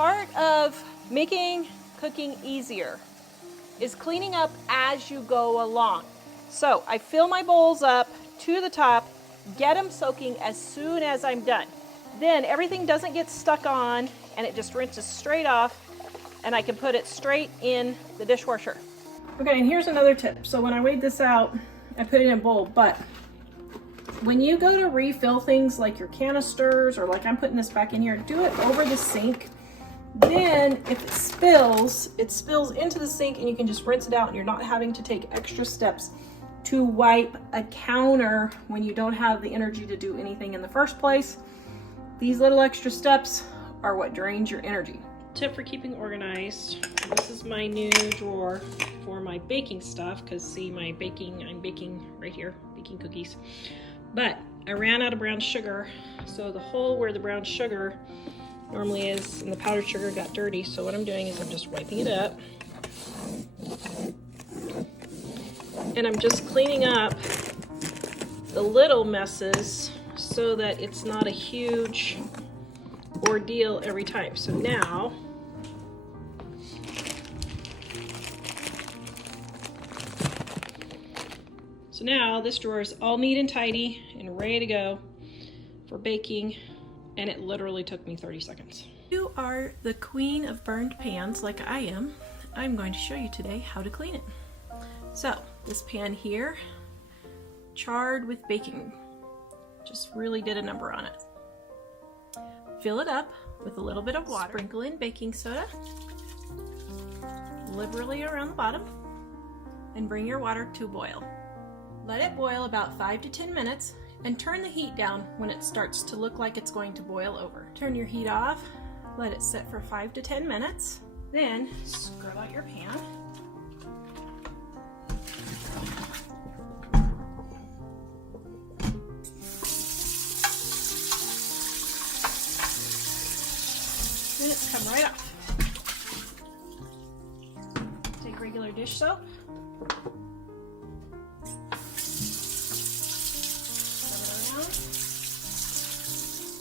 Part of making cooking easier is cleaning up as you go along. So I fill my bowls up to the top, get them soaking as soon as I'm done. Then everything doesn't get stuck on and it just rinses straight off and I can put it straight in the dishwasher. Okay, and here's another tip. So when I weighed this out, I put it in a bowl, but when you go to refill things like your canisters or like I'm putting this back in here, do it over the sink. Then if it spills into the sink and you can just rinse it out and you're not having to take extra steps to wipe a counter when you don't have the energy to do anything in the first place. These little extra steps are what drains your energy. Tip for keeping organized. This is my new drawer for my baking stuff because see I'm baking right here, baking cookies. But I ran out of brown sugar, so the hole where the brown sugar normally is and the powdered sugar got dirty, so what I'm doing is I'm just wiping it up and I'm just cleaning up the little messes so that it's not a huge ordeal every time. So now this drawer is all neat and tidy and ready to go for baking, and it literally took me 30 seconds. If you are the queen of burned pans like I am, I'm going to show you today how to clean it. So this pan here, charred with baking, just really did a number on it. Fill it up with a little bit of water, sprinkle in baking soda liberally around the bottom, and bring your water to a boil. Let it boil about 5 to 10 minutes and turn the heat down when it starts to look like it's going to boil over. Turn your heat off, let it sit for 5 to 10 minutes, then scrub out your pan. Then it's come right off. Take regular dish soap.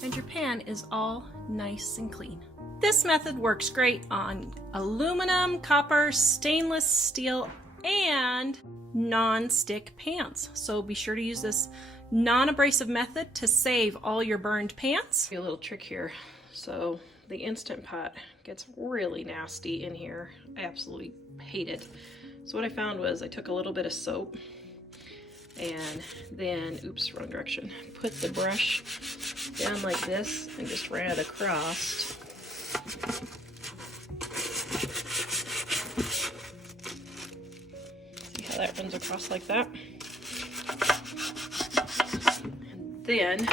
And your pan is all nice and clean. This method works great on aluminum, copper, stainless steel, and non-stick pans. So be sure to use this non-abrasive method to save all your burned pans. A little trick here. So the Instant Pot gets really nasty in here. I absolutely hate it. So what I found was I took a little bit of soap and then, oops, wrong direction. Put the brush down like this and just ran it across. See how that runs across like that? And then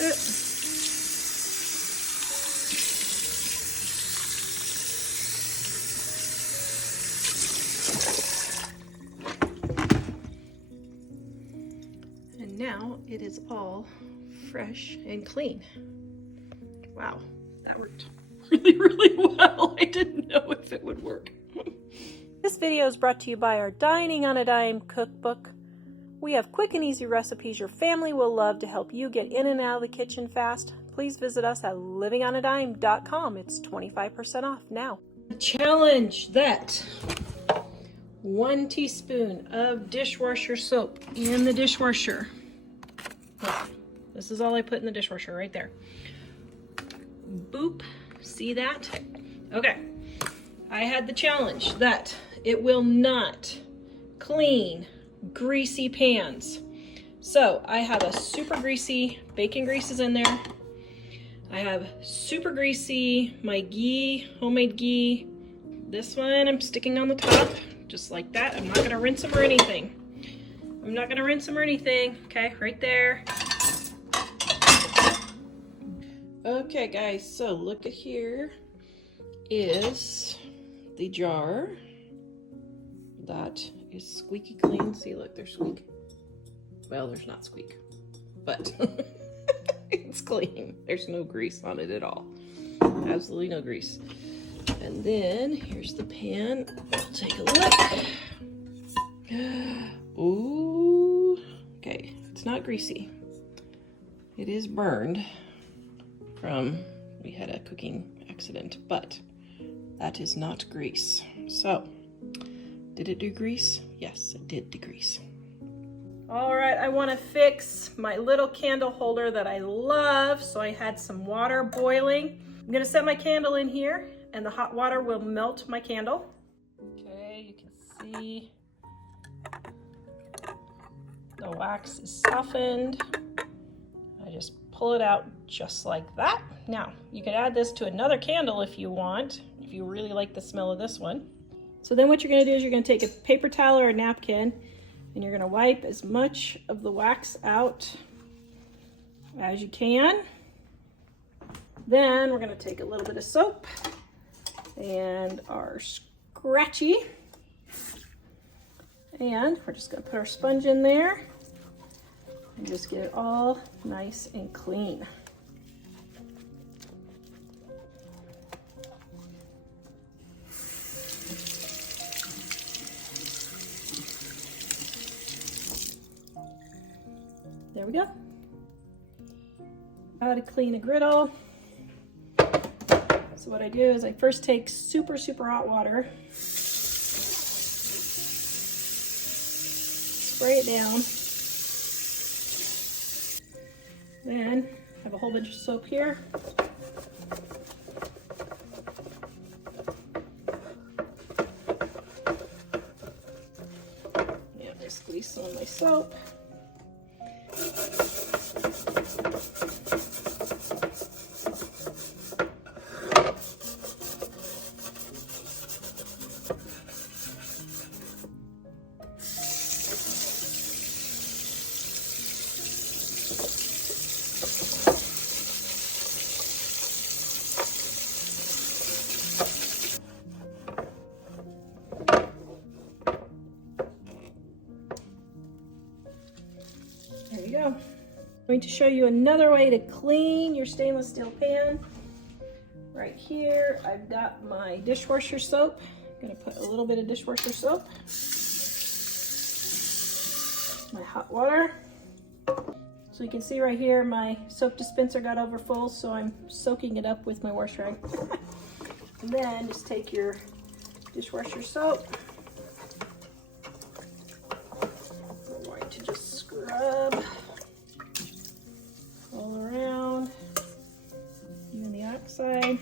it. And now it is all fresh and clean. Wow, that worked really well. I didn't know if it would work. This video is brought to you by our Dining on a Dime cookbook. We have quick and easy recipes your family will love to help you get in and out of the kitchen fast. Please visit us at livingonadime.com. It's 25% off now. Challenge that 1 teaspoon of dishwasher soap in the dishwasher. This is all I put in the dishwasher right there. Boop. See that? Okay. I had the challenge that it will not clean greasy pans. So I have a super greasy bacon grease is in there. I have super greasy my ghee, homemade ghee. This one I'm sticking on the top just like that. I'm not going to rinse them or anything. Okay, right there. Okay guys, so look at here is the jar that is squeaky clean. See, look, there's squeak. Well, there's not squeak, but it's clean. There's no grease on it at all. Absolutely no grease. And then here's the pan. We'll take a look. Ooh, okay, it's not greasy. It is burned from, we had a cooking accident, but that is not grease. So, did it do grease? Yes, it did degrease. All right, I want to fix my little candle holder that I love. So I had some water boiling. I'm going to set my candle in here and the hot water will melt my candle. Okay, you can see the wax is softened. I just pull it out just like that. Now, you can add this to another candle if you want, if you really like the smell of this one. So then what you're going to do is you're going to take a paper towel or a napkin and you're going to wipe as much of the wax out as you can. Then we're going to take a little bit of soap and our scratchy, and we're just going to put our sponge in there and just get it all nice and clean. There we go. How to clean a griddle. So what I do is I first take super hot water, spray it down, then I have a whole bunch of soap here. Yeah, just squeeze some of my soap. There you go. I'm going to show you another way to clean your stainless steel pan. Right here, I've got my dishwasher soap. I'm going to put a little bit of dishwasher soap. My hot water. So you can see right here, my soap dispenser got over full, so I'm soaking it up with my wash rag. And then just take your dishwasher soap. I'm going to just scrub all around, even the outside.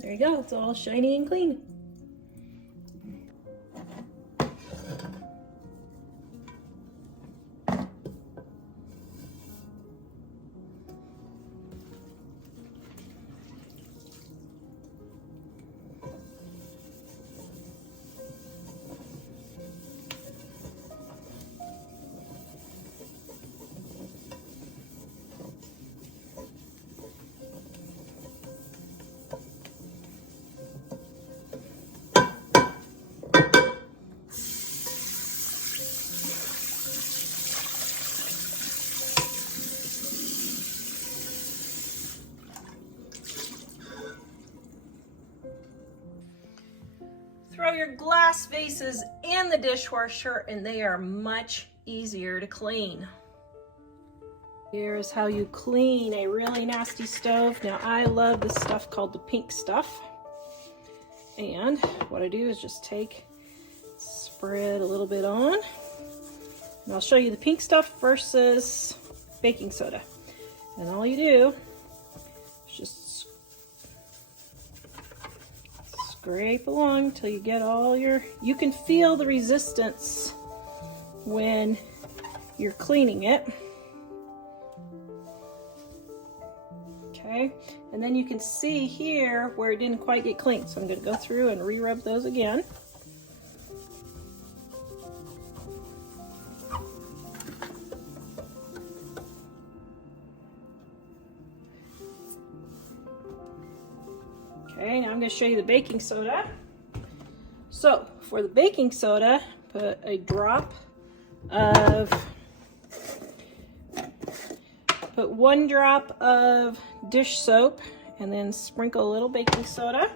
There you go, it's all shiny and clean. Throw your glass vases in the dishwasher and they are much easier to clean. Here's how you clean a really nasty stove. Now I love this stuff called the pink stuff. And what I do is just spread a little bit on. And I'll show you the pink stuff versus baking soda. And all you do is just scrape along until you get all you can feel the resistance when you're cleaning it. Okay, and then you can see here where it didn't quite get clean. So I'm going to go through and re-rub those again. Okay, now I'm going to show you the baking soda. So for the baking soda, put a drop of, put 1 drop of dish soap and then sprinkle a little baking soda.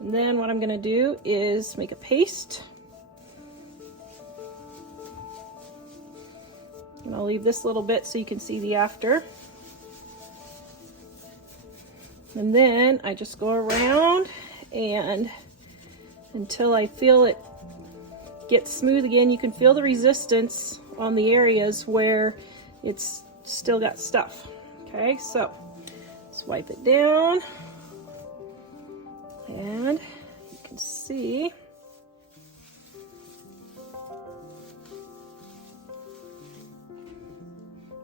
And then what I'm going to do is make a paste. And I'll leave this little bit so you can see the after. And then I just go around and until I feel it get smooth again. You can feel the resistance on the areas where it's still got stuff. Okay, so let's wipe it down. And you can see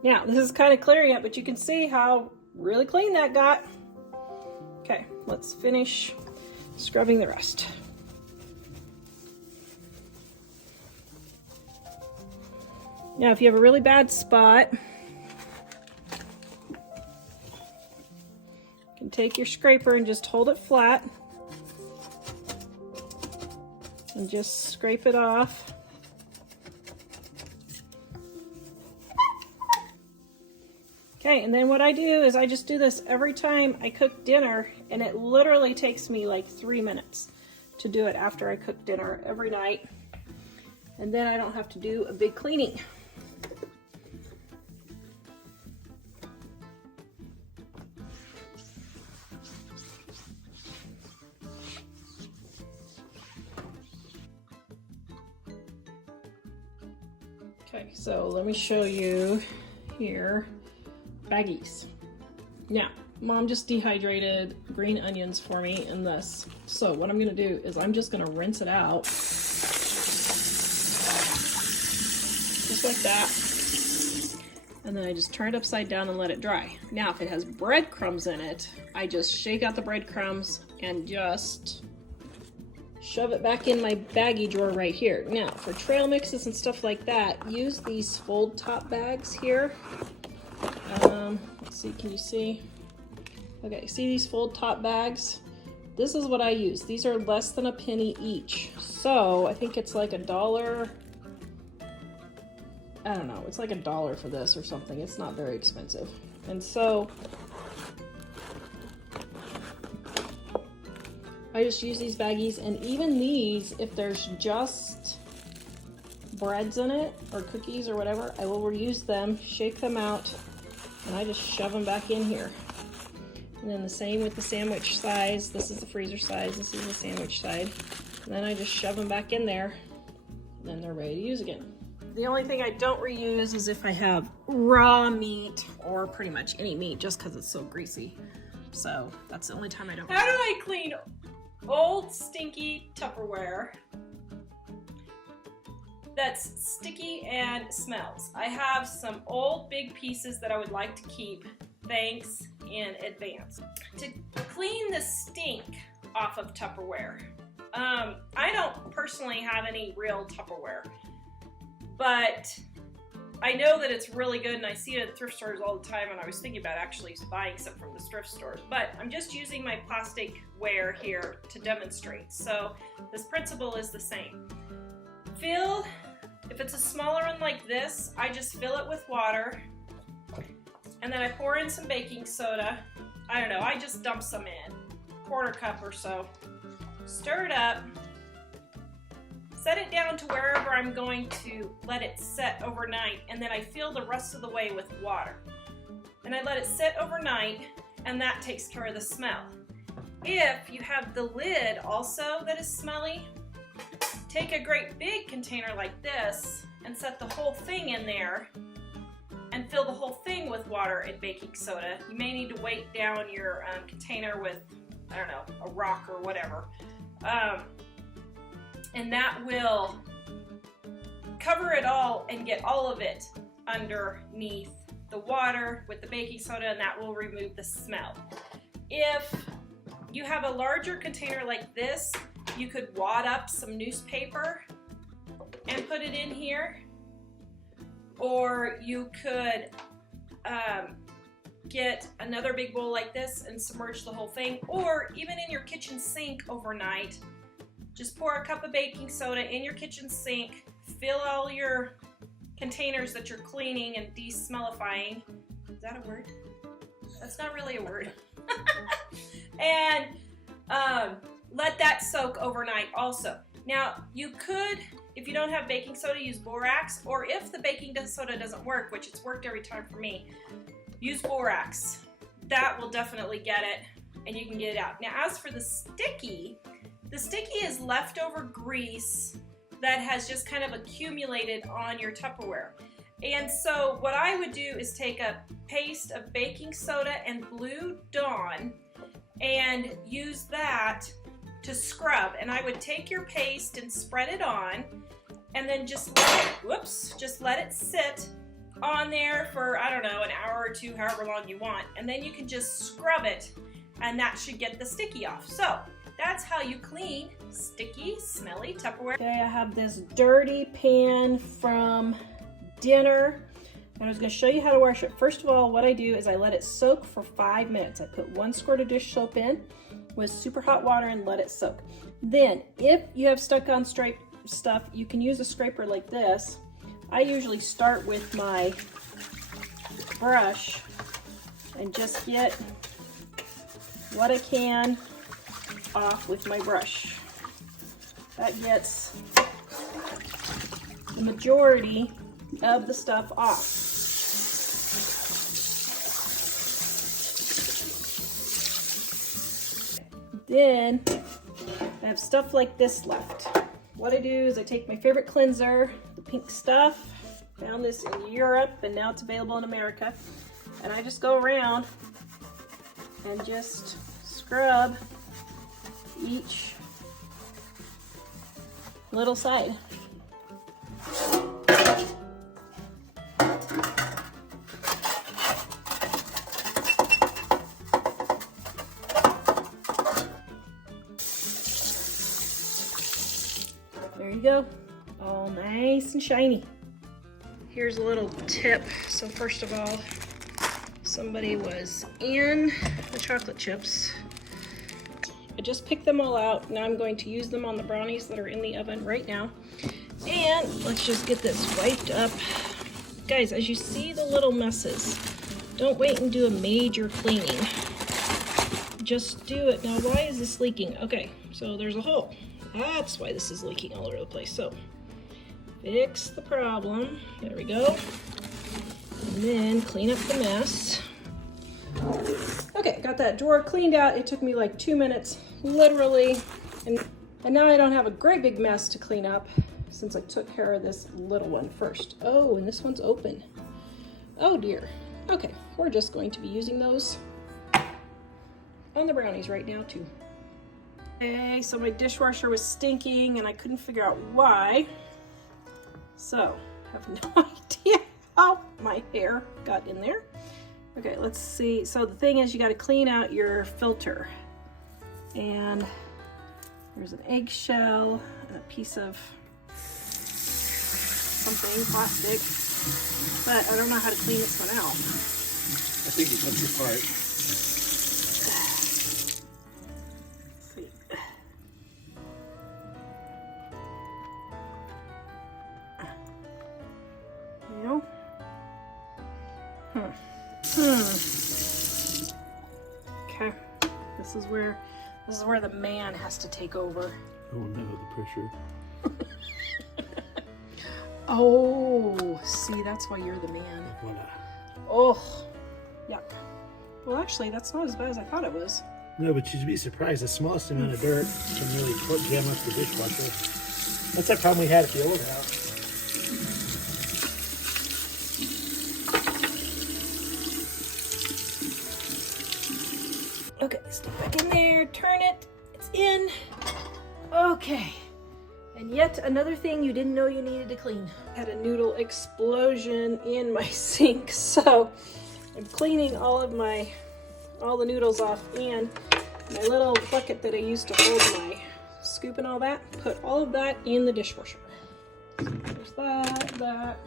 now this is kind of clearing up, but you can see how really clean that got. Okay, let's finish scrubbing the rest. Now, if you have a really bad spot, you can take your scraper and just hold it flat and just scrape it off. Okay, and then what I do is I just do this every time I cook dinner, and it literally takes me like 3 minutes to do it after I cook dinner every night. And then I don't have to do a big cleaning. Okay, so let me show you here. Baggies. Now, Mom just dehydrated green onions for me in this. So what I'm gonna do is I'm just gonna rinse it out. Just like that. And then I just turn it upside down and let it dry. Now, if it has breadcrumbs in it, I just shake out the breadcrumbs and just shove it back in my baggie drawer right here. Now, for trail mixes and stuff like that, use these fold top bags here. Let's see, can you see? Okay, see these fold top bags? This is what I use. These are less than a penny each. So I think it's like $1. I don't know, it's like $1 for this or something. It's not very expensive. And so I just use these baggies, and even these, if there's just breads in it or cookies or whatever, I will reuse them, shake them out, and I just shove them back in here. And then the same with the sandwich size. This is the freezer size, this is the sandwich side. And then I just shove them back in there, and then they're ready to use again. The only thing I don't reuse is if I have raw meat or pretty much any meat, just because it's so greasy. So that's the only time I don't. How do I clean old stinky Tupperware that's sticky and smells? I have some old big pieces that I would like to keep. Thanks in advance. To clean the stink off of Tupperware, I don't personally have any real Tupperware, but I know that it's really good, and I see it at thrift stores all the time, and I was thinking about actually buying some from the thrift stores, but I'm just using my plastic ware here to demonstrate. So this principle is the same. If it's a smaller one like this, I just fill it with water, and then I pour in some baking soda. I don't know, I just dump some in, 1/4 cup or so. Stir it up. Set it down to wherever I'm going to let it set overnight, and then I fill the rest of the way with water. And I let it sit overnight, and that takes care of the smell. If you have the lid also that is smelly, take a great big container like this and set the whole thing in there and fill the whole thing with water and baking soda. You may need to weight down your container with, I don't know, a rock or whatever. And that will cover it all and get all of it underneath the water with the baking soda, and that will remove the smell. If you have a larger container like this, you could wad up some newspaper and put it in here, or you could get another big bowl like this and submerge the whole thing, or even in your kitchen sink overnight. Just pour a cup of baking soda in your kitchen sink, fill all your containers that you're cleaning and de-smellifying. Is that a word? That's not really a word. And let that soak overnight also. Now, you could, if you don't have baking soda, use borax, or if the baking soda doesn't work, which it's worked every time for me, use borax. That will definitely get it, and you can get it out. Now, as for the sticky is leftover grease that has just kind of accumulated on your Tupperware. And so what I would do is take a paste of baking soda and Blue Dawn and use that to scrub. And I would take your paste and spread it on, and then just let it sit on there for, I don't know, an hour or two, however long you want. And then you can just scrub it, and that should get the sticky off. So that's how you clean sticky, smelly Tupperware. Okay, I have this dirty pan from dinner, and I was going to show you how to wash it. First of all, what I do is I let it soak for 5 minutes. I put 1 squirt of dish soap in with super hot water and let it soak. Then, if you have stuck on stripe stuff, you can use a scraper like this. I usually start with my brush and just get what I can off with my brush. That gets the majority of the stuff off. Then I have stuff like this left. What I do is I take my favorite cleanser, the pink stuff, found this in Europe and now it's available in America, and I just go around and just scrub each little side. There you go, all nice and shiny. Here's a little tip. So first of all, somebody was in the chocolate chips. I just picked them all out. Now I'm going to use them on the brownies that are in the oven right now. And let's just get this wiped up. Guys, as you see the little messes, don't wait and do a major cleaning. Just do it. Now, why is this leaking? Okay, so there's a hole. That's why this is leaking all over the place. So fix the problem. There we go. And then clean up the mess. Okay, got that drawer cleaned out. It took me like 2 minutes, literally. And now I don't have a great big mess to clean up since I took care of this little one first. Oh, and this one's open. Oh dear. Okay, we're just going to be using those on the brownies right now too. Okay, so my dishwasher was stinking and I couldn't figure out why. So, I have no idea how my hair got in there. Okay, let's see. So the thing is, you got to clean out your filter. And there's an eggshell and a piece of something, plastic. But I don't know how to clean this one out. I think it comes apart. Okay, this is where the man has to take over. Oh no, the pressure. Oh, see, that's why you're the man. Voila. Oh, yuck. Well, actually, that's not as bad as I thought it was. No, but you'd be surprised. The smallest amount of dirt can really jam up the dishwasher. That's that problem we had at the old house. Okay, stick back in there, turn it, it's in. Okay, and yet another thing you didn't know you needed to clean. I had a noodle explosion in my sink, so I'm cleaning all the noodles off, and my little bucket that I used to hold my scoop and all that, put all of that in the dishwasher. So there's that.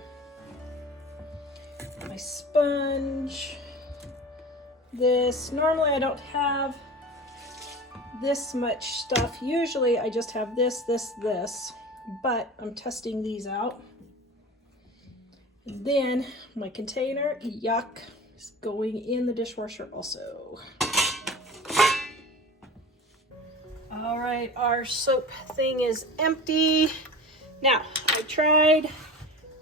My sponge. this. Normally I don't have this much stuff. Usually I just have this, but I'm testing these out. And then my container, yuck, is going in the dishwasher also. All right, our soap thing is empty. Now, I tried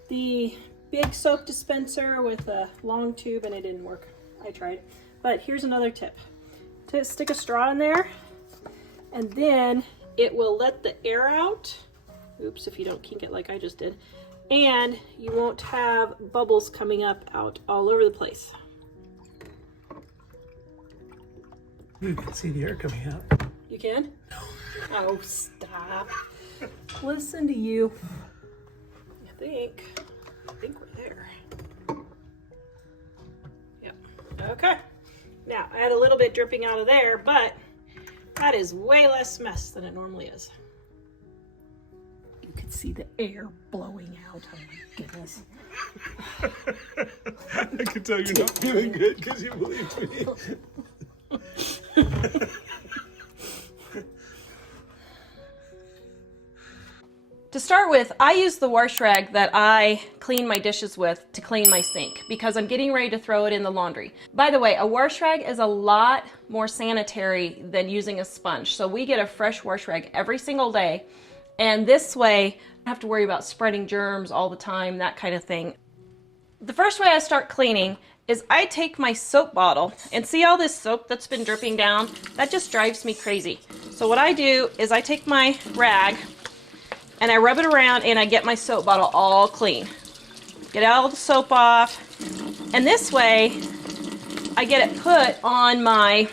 the big soap dispenser with a long tube and it didn't work. I tried. But here's another tip. To stick a straw in there and then it will let the air out. Oops, if you don't kink it like I just did. And you won't have bubbles coming up out all over the place. You can see the air coming out. You can? No. Oh, stop. Listen to you. I think we're there. Yep. Okay. Now, I had a little bit dripping out of there, but that is way less mess than it normally is. You could see the air blowing out. Oh my goodness. I can tell you're not feeling good because you believe me. To start with, I use the wash rag that I clean my dishes with to clean my sink because I'm getting ready to throw it in the laundry. By the way, a wash rag is a lot more sanitary than using a sponge. So we get a fresh wash rag every single day. And this way, I don't have to worry about spreading germs all the time, that kind of thing. The first way I start cleaning is I take my soap bottle and see all this soap that's been dripping down? That just drives me crazy. So what I do is I take my rag and I rub it around and I get my soap bottle all clean. Get all the soap off. And this way, I get it put on my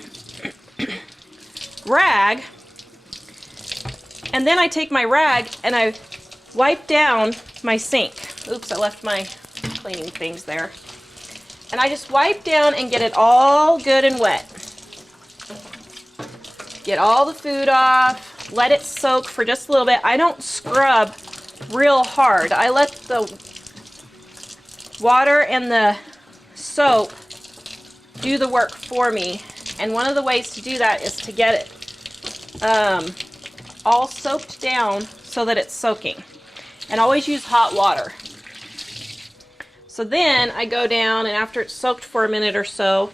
rag. And then I take my rag and I wipe down my sink. Oops, I left my cleaning things there. And I just wipe down and get it all good and wet. Get all the food off. Let it soak for just a little bit. I don't scrub real hard. I let the water and the soap do the work for me. And one of the ways to do that is to get it all soaked down so that it's soaking. And always use hot water. So then I go down and after it's soaked for a minute or so,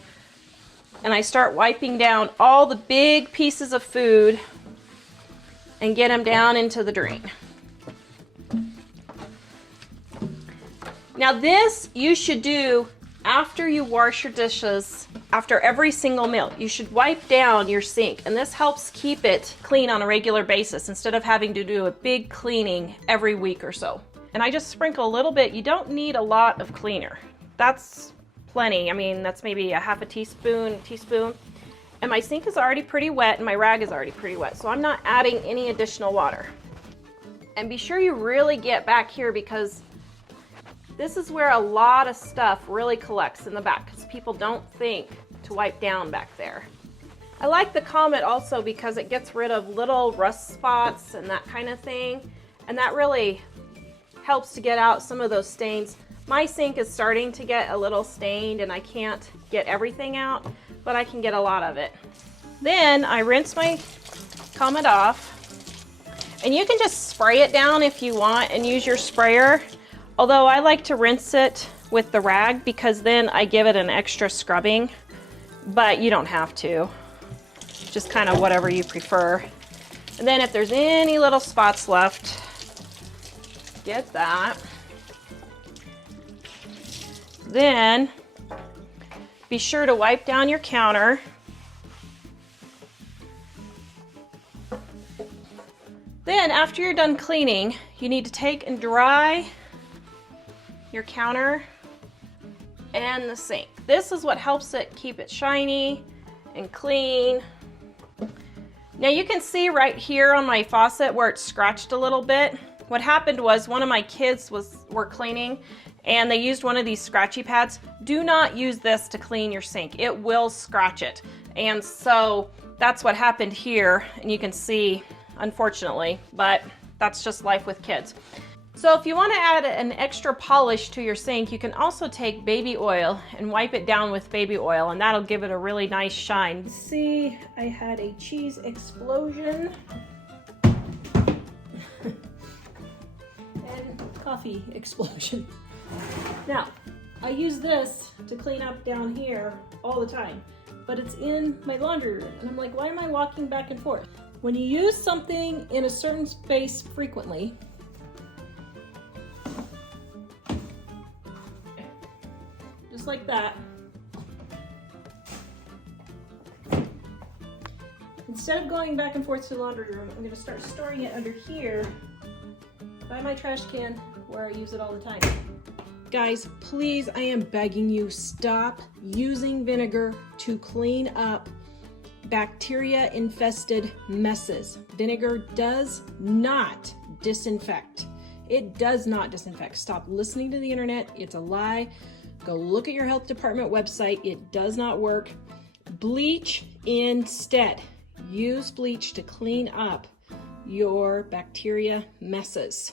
and I start wiping down all the big pieces of food and get them down into the drain. Now this you should do after you wash your dishes, after every single meal. You should wipe down your sink, and this helps keep it clean on a regular basis instead of having to do a big cleaning every week or so. And I just sprinkle a little bit. You don't need a lot of cleaner. That's plenty. I mean, that's maybe a half a teaspoon. And my sink is already pretty wet and my rag is already pretty wet, so I'm not adding any additional water. And be sure you really get back here because this is where a lot of stuff really collects in the back because people don't think to wipe down back there. I like the Comet also because it gets rid of little rust spots and that kind of thing, and that really helps to get out some of those stains. My sink is starting to get a little stained and I can't get everything out, but I can get a lot of it. Then I rinse my Comet off, and you can just spray it down if you want and use your sprayer. Although I like to rinse it with the rag because then I give it an extra scrubbing, but you don't have to. Just kind of whatever you prefer. And then if there's any little spots left, get that. Then be sure to wipe down your counter. Then after you're done cleaning, you need to take and dry your counter and the sink. This is what helps it keep it shiny and clean. Now you can see right here on my faucet where it's scratched a little bit. What happened was one of my kids were cleaning and they used one of these scratchy pads. Do not use this to clean your sink. It will scratch it. And so that's what happened here. And you can see, unfortunately, but that's just life with kids. So if you want to add an extra polish to your sink, you can also take baby oil and wipe it down with baby oil, and that'll give it a really nice shine. See, I had a cheese explosion and coffee explosion. Now, I use this to clean up down here all the time, but it's in my laundry room, and I'm like, why am I walking back and forth? When you use something in a certain space frequently, just like that, instead of going back and forth to the laundry room, I'm going to start storing it under here by my trash can where I use it all the time. Guys, please, I am begging you, stop using vinegar to clean up bacteria-infested messes. Vinegar does not disinfect. It does not disinfect. Stop listening to the internet. It's a lie. Go look at your health department website. It does not work. Bleach instead. Use bleach to clean up your bacteria messes.